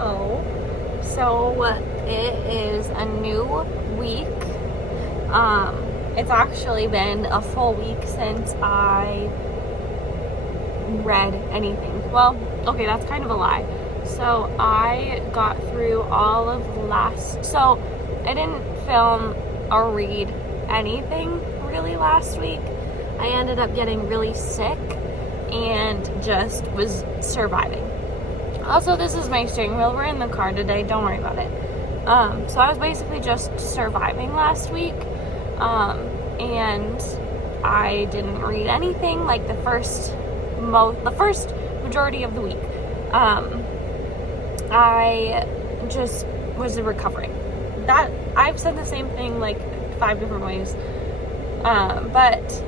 Hello. So it is a new week. It's actually been a full week since I read anything. Well, okay, that's kind of a lie. So I got through all of so I didn't film or read anything really last week. I ended up getting really sick and just was surviving. Also, this is my steering wheel. We're in the car today. Don't worry about it. So I was basically just surviving last week. And I didn't read anything like the first majority of the week. I just was recovering. That I've said the same thing like 5 different ways. But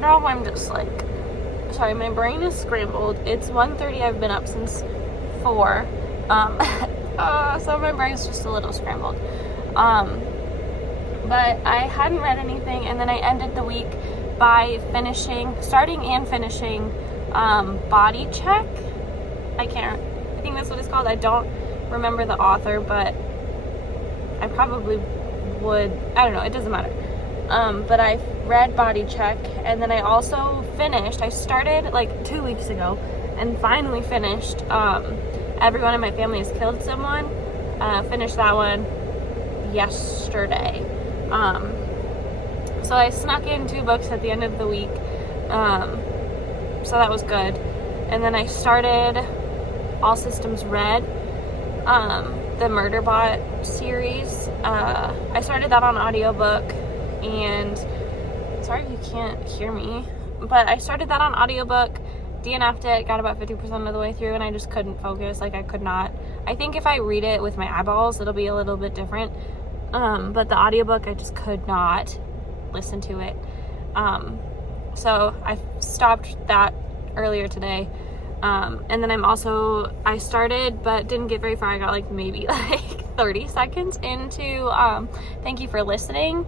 now I'm just like, sorry, my brain is scrambled. It's 1:30. I've been up since 4. So my brain's just a little scrambled. But I hadn't read anything, and then I ended the week by starting and finishing Body Check. I think that's what it's called. I don't remember the author, but I probably would. I don't know. It doesn't matter. But I read Body Check, and then I also I started like 2 weeks ago and finally finished Everyone in My Family Has Killed Someone. Finished that one yesterday. So I snuck in 2 books at the end of the week. So that was good. And then I started All Systems Red, the Murderbot series. I started that on audiobook, and sorry if you can't hear me, but I started that on audiobook, DNF'd it, got about 50% of the way through, and I just couldn't focus. Like, I could not. I think if I read it with my eyeballs, it'll be a little bit different. But the audiobook, I just could not listen to it. So I stopped that earlier today. And then I started, but didn't get very far. I got like maybe like 30 seconds into Thank You for Listening.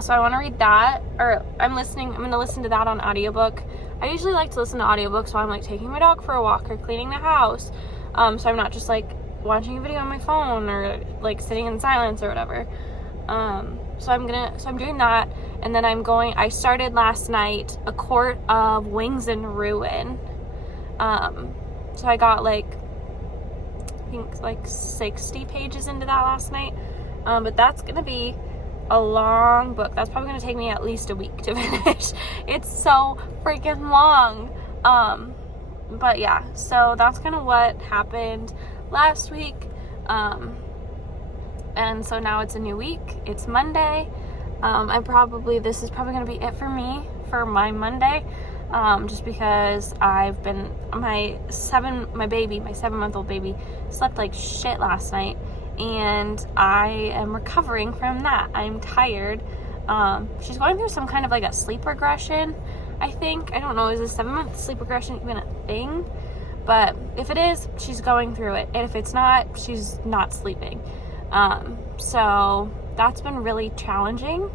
So I want to read that, or I'm going to listen to that on audiobook. I usually like to listen to audiobooks while I'm like taking my dog for a walk or cleaning the house. So I'm not just like watching a video on my phone or like sitting in silence or whatever. So I'm doing that. And then I started last night A Court of Wings and Ruin. So I got I think like 60 pages into that last night. But that's going to be a long book. That's probably going to take me at least a week to finish. It's so freaking long. But yeah, so that's kind of what happened last week. And so now it's a new week. It's Monday. This is probably going to be it for me for my Monday. Just because I've been, my 7-month-old baby slept like shit last night, and I am recovering from that. I'm tired. She's going through some kind of like a sleep regression, I think. I don't know, is a 7-month sleep regression even a thing? But if it is, she's going through it. And if it's not, she's not sleeping. So that's been really challenging,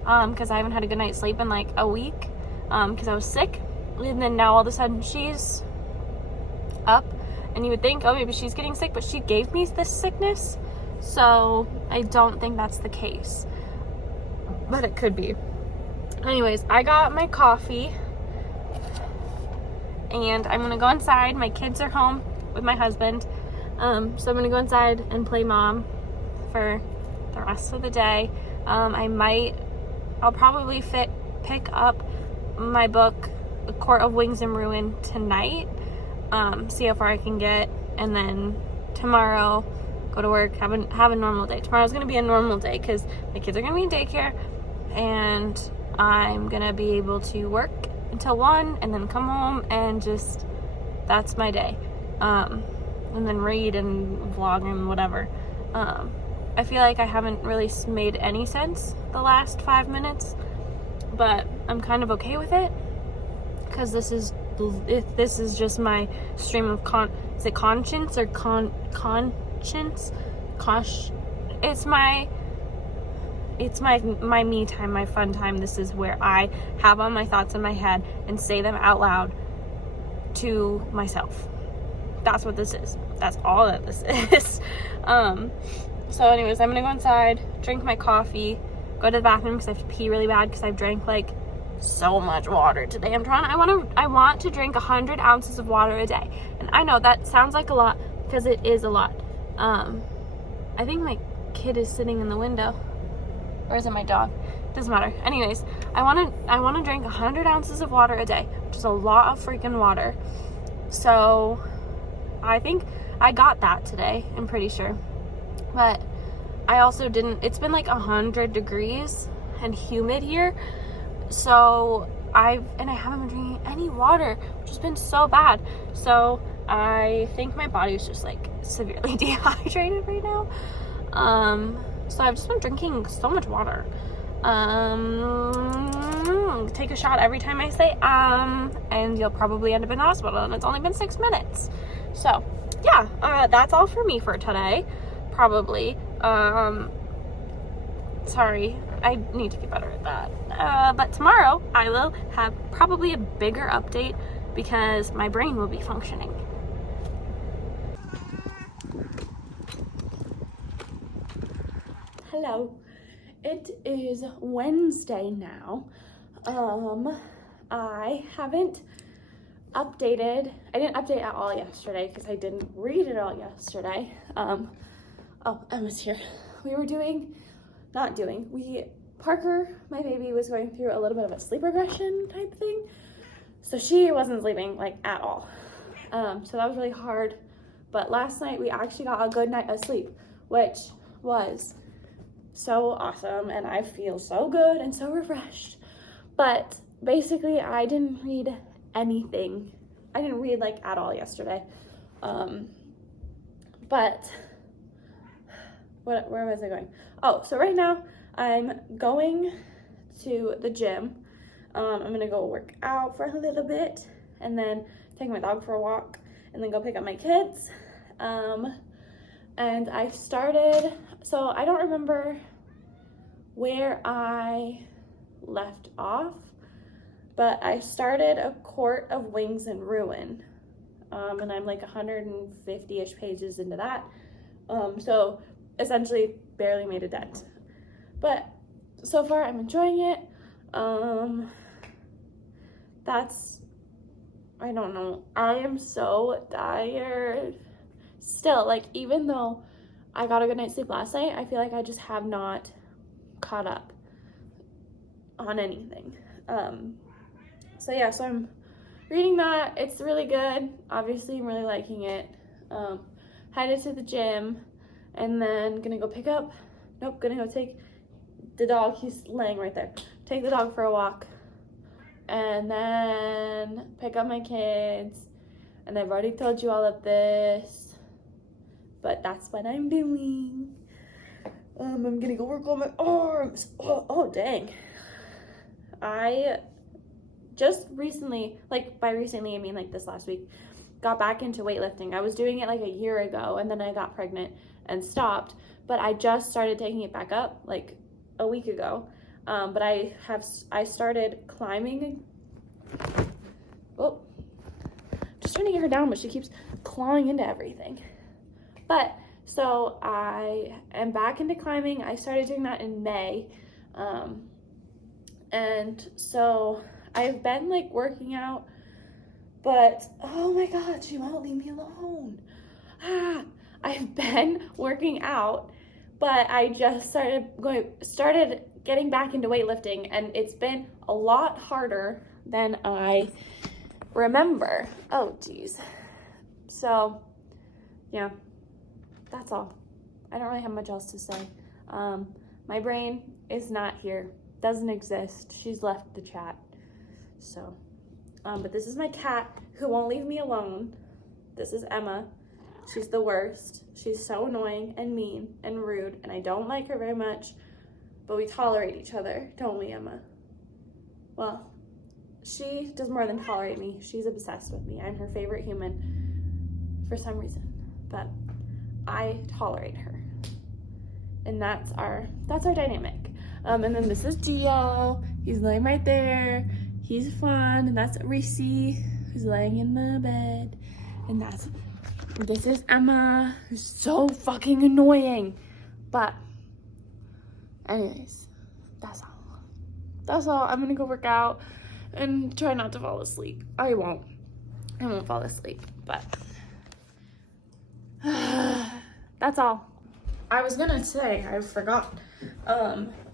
because I haven't had a good night's sleep in like a week, because I was sick. And then now all of a sudden she's up, and you would think, oh, maybe she's getting sick, but she gave me this sickness. So I don't think that's the case, but it could be. Anyways, I got my coffee, and I'm gonna go inside. My kids are home with my husband, so I'm gonna go inside and play mom for the rest of the day. I'll probably pick up my book, A Court of Wings and Ruin, tonight, see how far I can get, and then tomorrow go to work, have a normal day. Tomorrow's gonna be a normal day because my kids are gonna be in daycare, and I'm gonna be able to work until 1 and then come home, and just, that's my day. And then read and vlog and whatever. I feel like I haven't really made any sense the last 5 minutes, but I'm kind of okay with it, because this is just my stream of is it conscience or conscience? It's my me time, my fun time. This is where I have all my thoughts in my head and say them out loud to myself. that's what this is. That's all that this is. So anyways, I'm gonna go inside, drink my coffee, go to the bathroom because I have to pee really bad because I've drank like so much water today. I want to drink 100 ounces of water a day. And I know that sounds like a lot because it is a lot. I think my kid is sitting in the window. Or is it my dog? Doesn't matter. Anyways, I want to drink 100 ounces of water a day, which is a lot of freaking water. So I think I got that today, I'm pretty sure. But I also didn't, it's been like 100 degrees and humid here. So I haven't been drinking any water, which has been so bad. So I think my body is just like severely dehydrated right now. So I've just been drinking so much water. Take a shot every time I say and you'll probably end up in the hospital, and it's only been 6 minutes. So yeah, that's all for me for today. Probably. Sorry, I need to get better at that. But tomorrow I will have probably a bigger update because my brain will be functioning. Hello. It is Wednesday now. I haven't updated. I didn't update at all yesterday because I didn't read it all yesterday. Oh, Emma's here. Parker, my baby, was going through a little bit of a sleep regression type thing. So she wasn't sleeping like at all. So that was really hard. But last night we actually got a good night of sleep, which was so awesome. And I feel so good and so refreshed. But basically I didn't read anything. I didn't read like at all yesterday. But where was I going? Oh, so right now I'm going to the gym. I'm gonna go work out for a little bit and then take my dog for a walk and then go pick up my kids. And I started, so I don't remember where I left off, but I started A Court of Wings and Ruin. And I'm like 150-ish pages into that. So essentially barely made a dent. But so far I'm enjoying it. I don't know. I am so tired. Still, like, even though I got a good night's sleep last night, I feel like I just have not caught up on anything. So yeah, so I'm reading that. It's really good. Obviously, I'm really liking it. Headed to the gym and then gonna go take the dog. He's laying right there. Take the dog for a walk and then pick up my kids. And I've already told you all of this, but that's what I'm doing. I'm gonna go work on my arms. Oh dang. I just recently, like by recently I mean like this last week, got back into weightlifting. I was doing it like a year ago and then I got pregnant and stopped, but I just started taking it back up like a week ago. But I started climbing. Oh, just trying to get her down, but she keeps clawing into everything. But so I am back into climbing. I started doing that in May. And so I've been like working out, but oh my God, she won't leave me alone. I've been working out, but I just started getting back into weightlifting, and it's been a lot harder than I remember. Oh geez. So yeah, that's all. I don't really have much else to say. My brain is not here, doesn't exist. She's left the chat. So, but this is my cat who won't leave me alone. This is Emma. She's the worst. She's so annoying and mean and rude, and I don't like her very much, but we tolerate each other, don't we, Emma? Well, she does more than tolerate me. She's obsessed with me. I'm her favorite human for some reason, but I tolerate her. And that's our dynamic. And then this is Dio. He's laying right there. He's fun. And that's Reese, who's laying in the bed. And that's This is Emma, who's so fucking annoying. But anyways, that's all. That's all. I'm gonna go work out and try not to fall asleep. I won't fall asleep, but that's all. I was gonna say, I forgot.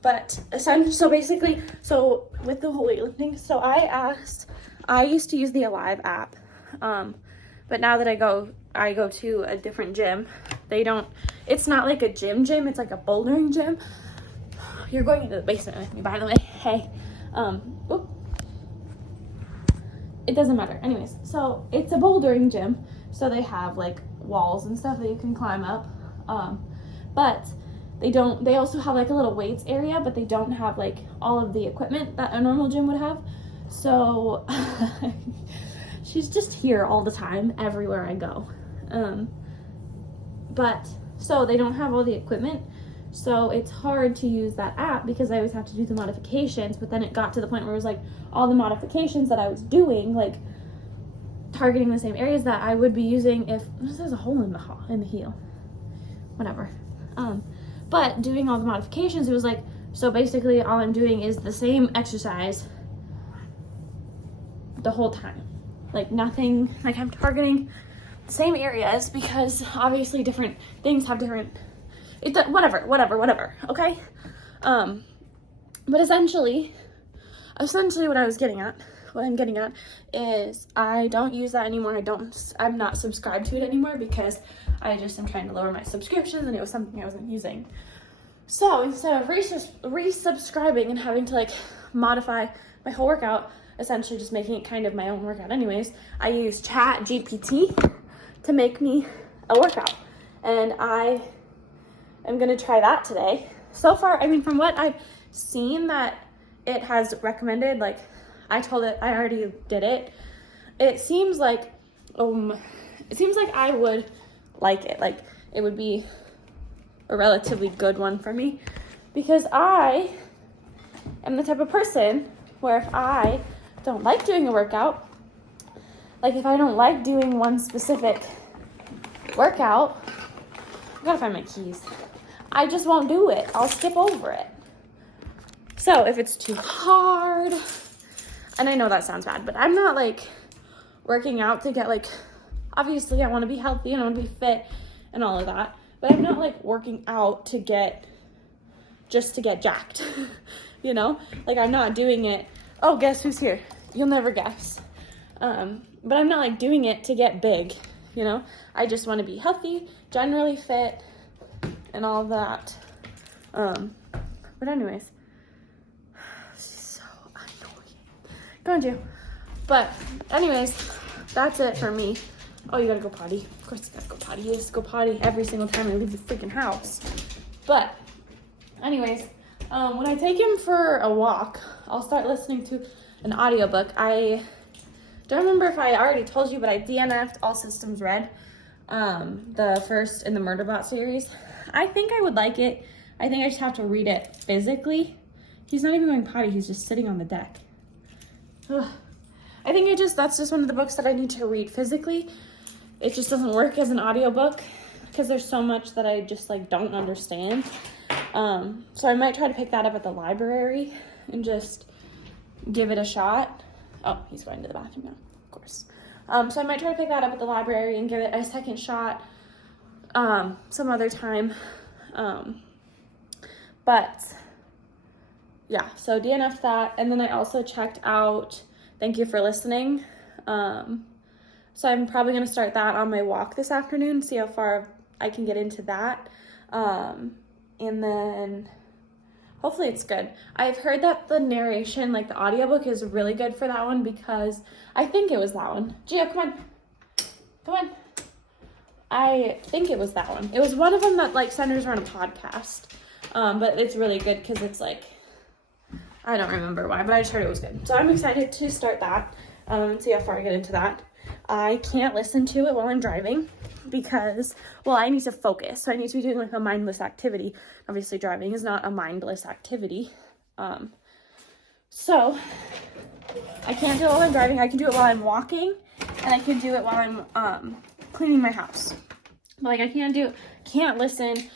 But essentially, so with the whole weightlifting, so I used to use the Alive app, but now that I go to a different gym, it's not like a gym, it's like a bouldering gym. You're going into the basement with me, by the way. Hey, it doesn't matter. Anyways, so it's a bouldering gym, so they have like walls and stuff that you can climb up, but they also have like a little weights area, but they don't have like all of the equipment that a normal gym would have. So she's just here all the time, everywhere I go. But so they don't have all the equipment, so it's hard to use that app because I always have to do the modifications. But then it got to the point where it was like all the modifications that I was doing, like targeting the same areas that I would be using if this has a hole in the heel, whatever. But doing all the modifications, it was like, so basically all I'm doing is the same exercise the whole time. Like nothing, like I'm targeting the same areas because obviously different things have different, whatever, okay? But essentially what I'm getting at is I don't use that anymore. I'm not subscribed to it anymore because I just am trying to lower my subscriptions and it was something I wasn't using. So instead of resubscribing and having to like modify my whole workout, essentially just making it kind of my own workout anyways, I use ChatGPT to make me a workout. And I am gonna try that today. So far, I mean, from what I've seen that it has recommended, like I told it, I already did it. It seems like I would like it. Like it would be a relatively good one for me because I am the type of person where if I don't like doing a workout, like if I don't like doing one specific workout, I gotta find my keys. I just won't do it. I'll skip over it. So if it's too hard, and I know that sounds bad, but I'm not like working out to get like, obviously I want to be healthy and I want to be fit and all of that, but I'm not like working out to get jacked, you know? Like I'm not doing it, oh, guess who's here? You'll never guess. But I'm not like doing it to get big, you know? I just want to be healthy, generally fit, and all of that. But anyways, so annoying. Going to. But anyways, that's it for me. Oh, you gotta go potty. Of course you gotta go potty. You just go potty every single time I leave the freaking house. But anyways, when I take him for a walk, I'll start listening to an audiobook. I don't remember if I already told you, but I DNF'd All Systems Red, the first in the Murderbot series. I think I would like it. I think I just have to read it physically. He's not even going potty. He's just sitting on the deck. Ugh. I think that's just one of the books that I need to read physically. It just doesn't work as an audiobook because there's so much that I just like don't understand. So I might try to pick that up at the library and just give it a shot. Oh, he's going to the bathroom now, of course. So I might try to pick that up at the library and give it a second shot some other time. But yeah, so DNF'd that. And then I also checked out Thank You for Listening. So I'm probably going to start that on my walk this afternoon, see how far I can get into that. And then hopefully it's good. I've heard that the narration, like the audiobook, is really good for that one because I think it was that one. Gio, come on. I think it was that one. It was one of them that like centers around a podcast. But it's really good because it's like, I don't remember why, but I just heard it was good. So I'm excited to start that and see how far I get into that. I can't listen to it while I'm driving because, well, I need to focus. So I need to be doing like a mindless activity. Obviously driving is not a mindless activity. So I can't do it while I'm driving. I can do it while I'm walking and I can do it while I'm cleaning my house. But like I can't listen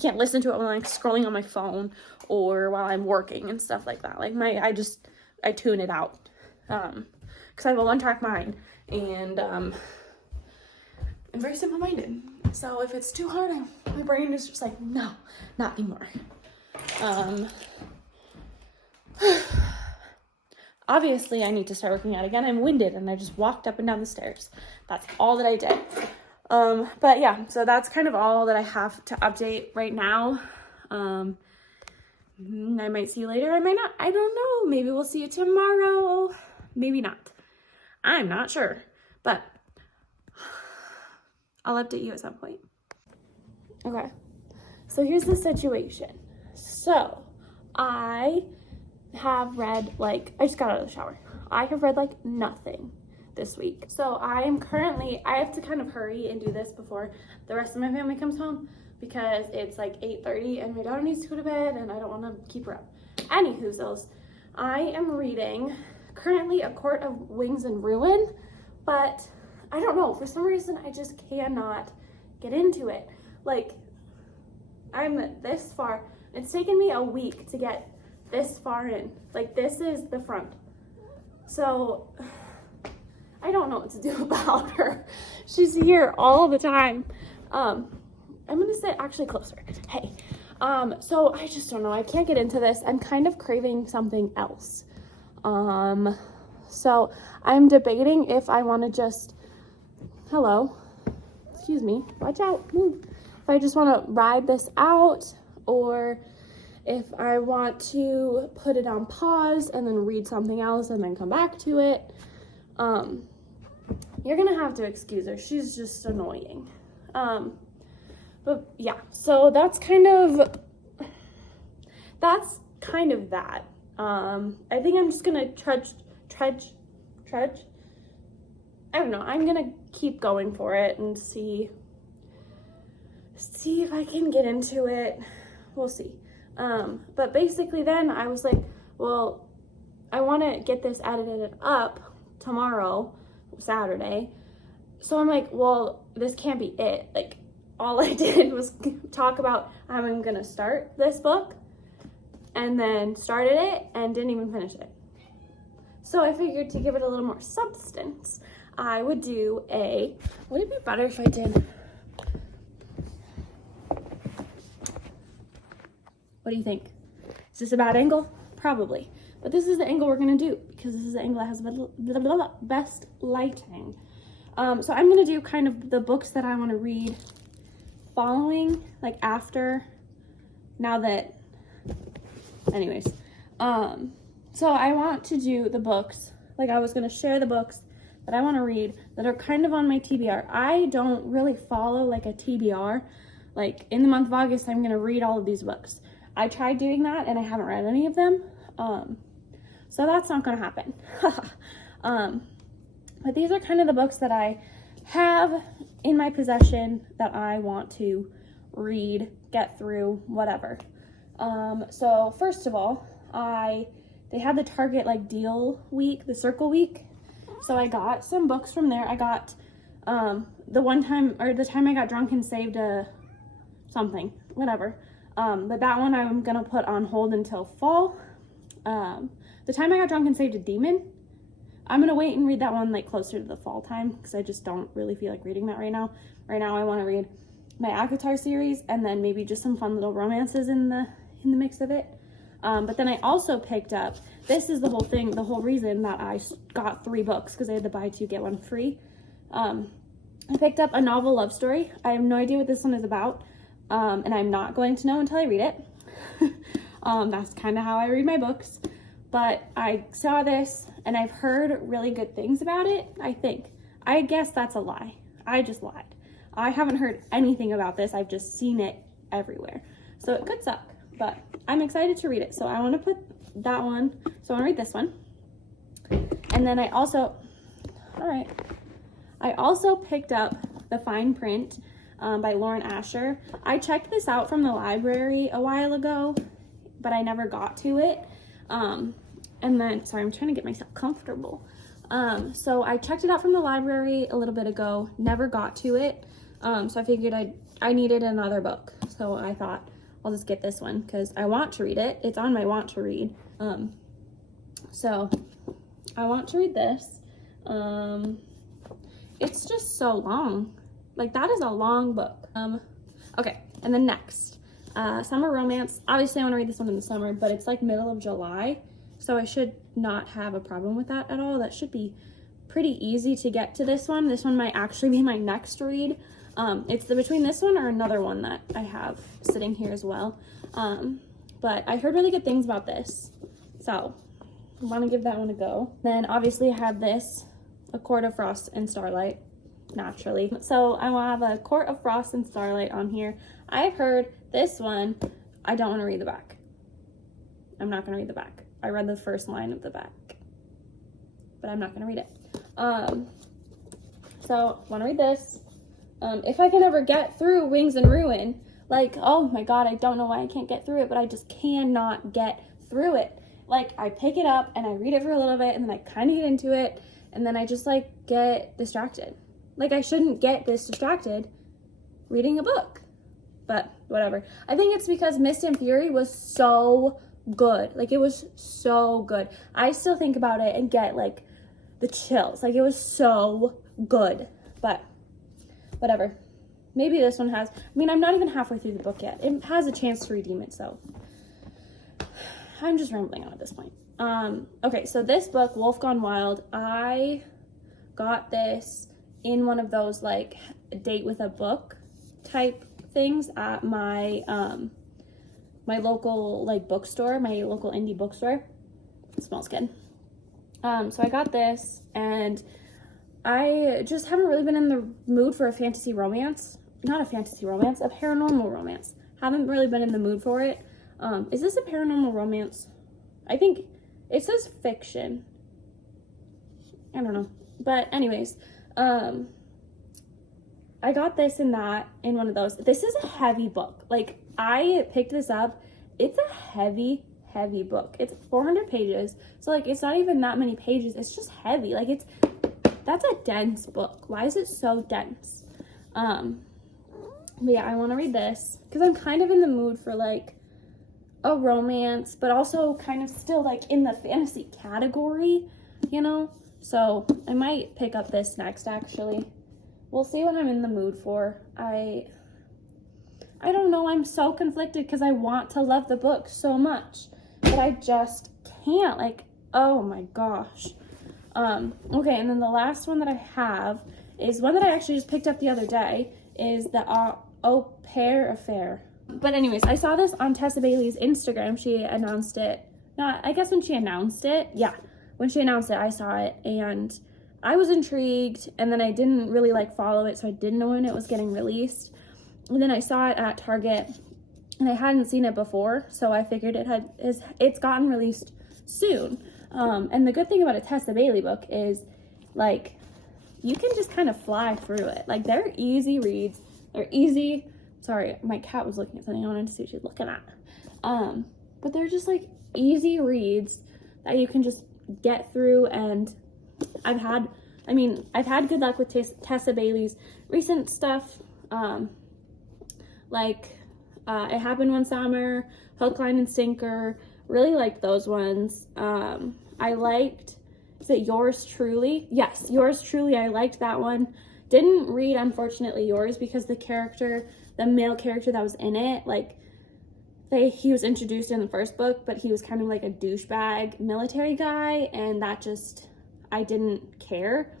can't listen to it while I'm scrolling on my phone or while I'm working and stuff like that. Like I tune it out. Because I have a one-track mind, and I'm very simple-minded. So if it's too hard, my brain is just like, no, not anymore. Obviously, I need to start working out again. I'm winded, and I just walked up and down the stairs. That's all that I did. But yeah, so that's kind of all that I have to update right now. I might see you later. I might not. I don't know. Maybe we'll see you tomorrow. Maybe not. I'm not sure, but I'll update you at some point. Okay, so here's the situation. So I have read, I just got out of the shower. I have read nothing this week. So I have to kind of hurry and do this before the rest of my family comes home, because it's 8:30 and my daughter needs to go to bed and I don't want to keep her up. Anywhoozles, I am reading currently A Court of Wings and Ruin, but I don't know, for some reason I just cannot get into it. I'm this far. It's taken me a week to get this far in. This is the front. So I don't know what to do about her. She's here all the time. I'm gonna sit actually closer. Hey, so I just don't know. I can't get into this. I'm kind of craving something else. So I'm debating if I want to just, hello, excuse me, watch out, move. If I just want to ride this out, or if I want to put it on pause and then read something else and then come back to it. You're gonna have to excuse her. She's just annoying. But yeah, so that's kind of that. I think I'm just gonna trudge. I don't know. I'm gonna keep going for it and see if I can get into it. We'll see. But basically then I was like, well, I want to get this edited up tomorrow, Saturday. So I'm like, well, this can't be it. All I did was talk about I'm gonna start this book, and then started it and didn't even finish it. So I figured to give it a little more substance, I would do would it be better if I did, what do you think? Is this a bad angle? Probably. But this is the angle we're gonna do, because this is the angle that has the best lighting. So I'm gonna do kind of the books that I wanna read following, after, now that, anyways. So I want to do the books, I was gonna share the books that I wanna read that are kind of on my TBR. I don't really follow a TBR. In the month of August, I'm gonna read all of these books. I tried doing that and I haven't read any of them. So that's not gonna happen. But these are kind of the books that I have in my possession that I want to read, get through, whatever. So first of all, they had the Target deal week, the Circle week. So I got some books from there. I got the time I got drunk and saved something, whatever. But that one I'm gonna put on hold until fall. The time I got drunk and saved a demon, I'm gonna wait and read that one closer to the fall time, because I just don't really feel like reading that right now. Right now I want to read my Akatar series and then maybe just some fun little romances in the mix of it. But then I also picked up, this is the whole reason that I got 3 books, because I had the buy 2 get 1 free. I picked up a novel love story. I have no idea what this one is about, and I'm not going to know until I read it. That's kind of how I read my books. But I saw this and I've heard really good things about it, I think. I guess that's a lie. I just lied. I haven't heard anything about this. I've just seen it everywhere. So it could suck, but I'm excited to read it. So I want to put that one. So I want to read this one. And then I also picked up The Fine Print by Lauren Asher. I checked this out from the library a while ago, but I never got to it. And then, sorry, I'm trying to get myself comfortable. So I checked it out from the library a little bit ago, never got to it. So I figured I needed another book. So I thought I'll just get this one because I want to read it. It's on my want to read. So I want to read this. It's just so long. Like, that is a long book. Okay, and then next, summer romance. Obviously I want to read this one in the summer, but it's like middle of July, so I should not have a problem with that at all. That should be pretty easy to get to this one. This one might actually be my next read. It's between this one or another one that I have sitting here as well. But I heard really good things about this, so I want to give that one a go. Then obviously I have this, A Court of Frost and Starlight, naturally. So I will have A Court of Frost and Starlight on here. I've heard this one, I don't want to read the back. I'm not going to read the back. I read the first line of the back, but I'm not going to read it. So want to read this. If I can ever get through Wings and Ruin, like, oh my god, I don't know why I can't get through it, but I just cannot get through it. Like, I pick it up and I read it for a little bit and then I kind of get into it and then I just like get distracted. Like, I shouldn't get this distracted reading a book, but whatever. I think it's because Mist and Fury was so good. Like, it was so good. I still think about it and get like the chills. Like, it was so good, but whatever. Maybe this one has, I mean, I'm not even halfway through the book yet. It has a chance to redeem itself. I'm just rambling on at this point. Okay, so this book, Wolf Gone Wild, I got this in one of those like date with a book type things at my my local like bookstore, my local indie bookstore. It smells good. So I got this, and I just haven't really been in the mood for a fantasy romance. Not a fantasy romance, a paranormal romance. Haven't really been in the mood for it. Is this a paranormal romance? I think it says fiction. I don't know. But anyways, I got this and that in one of those. This is a heavy book. Like, I picked this up. It's a heavy book. It's 400 pages. So like, it's not even that many pages. It's just heavy. Like, that's a dense book. Why is it so dense? But yeah, I want to read this because I'm kind of in the mood for like a romance, but also kind of still like in the fantasy category, you know? So I might pick up this next, actually. We'll see what I'm in the mood for. I don't know. I'm so conflicted because I want to love the book so much, but I just can't. Like, oh my gosh. Okay, and then the last one that I have is one that I actually just picked up the other day, is the Au Pair Affair. But anyways, I saw this on Tessa Bailey's Instagram. She announced it. I guess when she announced it. Yeah, when she announced it, I saw it, and I was intrigued, and then I didn't really like follow it, so I didn't know when it was getting released. And then I saw it at Target, and I hadn't seen it before, so I figured it's gotten released soon. And the good thing about a Tessa Bailey book is, like, you can just kind of fly through it. Like, they're easy reads. They're easy. Sorry, my cat was looking at something. I wanted to see what she's looking at. But they're just, like, easy reads that you can just get through. And I've had good luck with Tessa Bailey's recent stuff. It Happened One Summer, Hook, Line, and Sinker. Really liked those ones. I liked, is it Yours Truly? Yes, Yours Truly. I liked that one. Didn't read, unfortunately, Yours because the male character that was in it, like, he was introduced in the first book, but he was kind of like a douchebag military guy, and that just, I didn't care.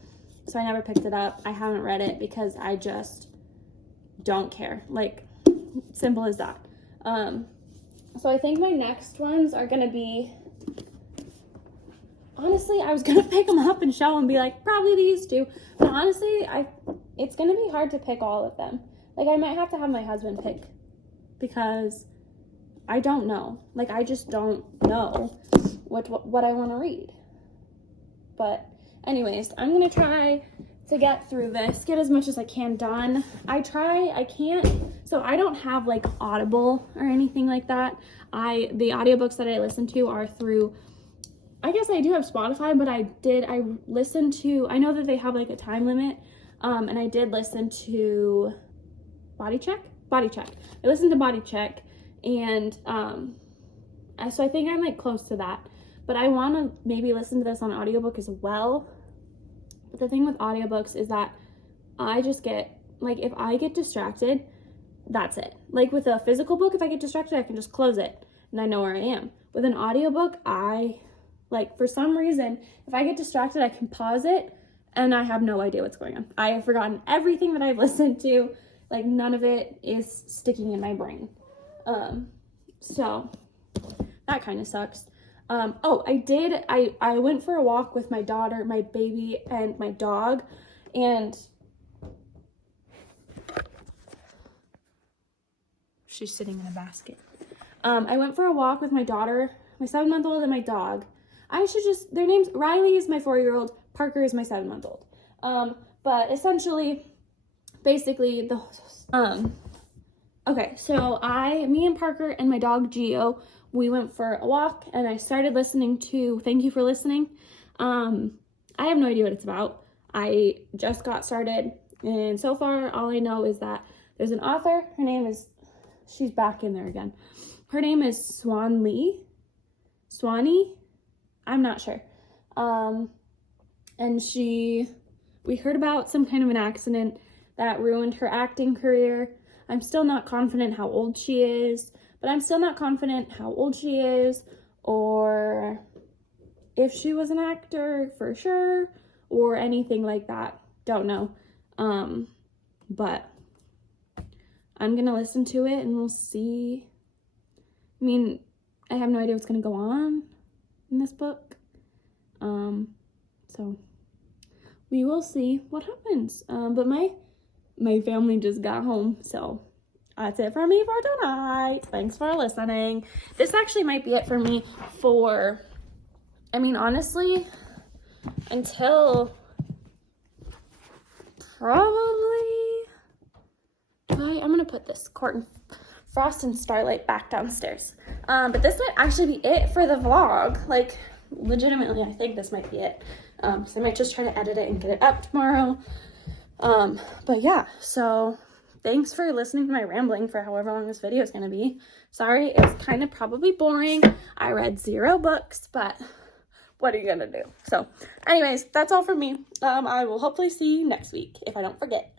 So I never picked it up. I haven't read it because I just don't care. Like, simple as that. So I think my next ones are gonna be, honestly, I was gonna pick them up and show and be like, probably these two, but honestly, it's gonna be hard to pick all of them. Like, I might have to have my husband pick because I don't know. Like, I just don't know what I want to read. But anyways, I'm gonna try to get through this, get as much as I can done. I can't, so I don't have like Audible or anything like that. The audiobooks that I listen to are through I guess I do have Spotify, but I listened to, I know that they have like a time limit, and I did listen to Body Check. I listened to Body Check, and so I think I'm like close to that, but I want to maybe listen to this on audiobook as well. But the thing with audiobooks is that I just get, like, if I get distracted, that's it. Like with a physical book, if I get distracted, I can just close it and I know where I am. With an audiobook, like, for some reason, if I get distracted, I can pause it and I have no idea what's going on. I have forgotten everything that I've listened to. Like, none of it is sticking in my brain. So that kind of sucks. I went for a walk with my daughter, my baby, and my dog, and she's sitting in a basket. I went for a walk with my daughter, my 7-month-old, and my dog. Their names, Riley is my 4-year-old, Parker is my 7-month-old. But essentially, basically, okay, so me and Parker and my dog, Geo, we went for a walk, and I started listening to Thank You for Listening. I have no idea what it's about. I just got started, and so far, all I know is that there's an author. Her name is, she's back in there again. Her name is Swanee? I'm not sure. And we heard about some kind of an accident that ruined her acting career. I'm still not confident how old she is, but I'm still not confident how old she is, or if she was an actor for sure, or anything like that. Don't know. But I'm gonna listen to it and we'll see. I mean, I have no idea what's gonna go on in this book. So we will see what happens. But my family just got home, so that's it for me for tonight. Thanks for listening. This actually might be it for me honestly, until probably, I'm gonna put this Frost and Starlight back downstairs. But this might actually be it for the vlog. Like, legitimately, I think this might be it. So I might just try to edit it and get it up tomorrow. But yeah, so thanks for listening to my rambling for however long this video is going to be. Sorry, it's kind of probably boring. I read 0 books, but what are you going to do? So anyways, that's all from me. I will hopefully see you next week if I don't forget.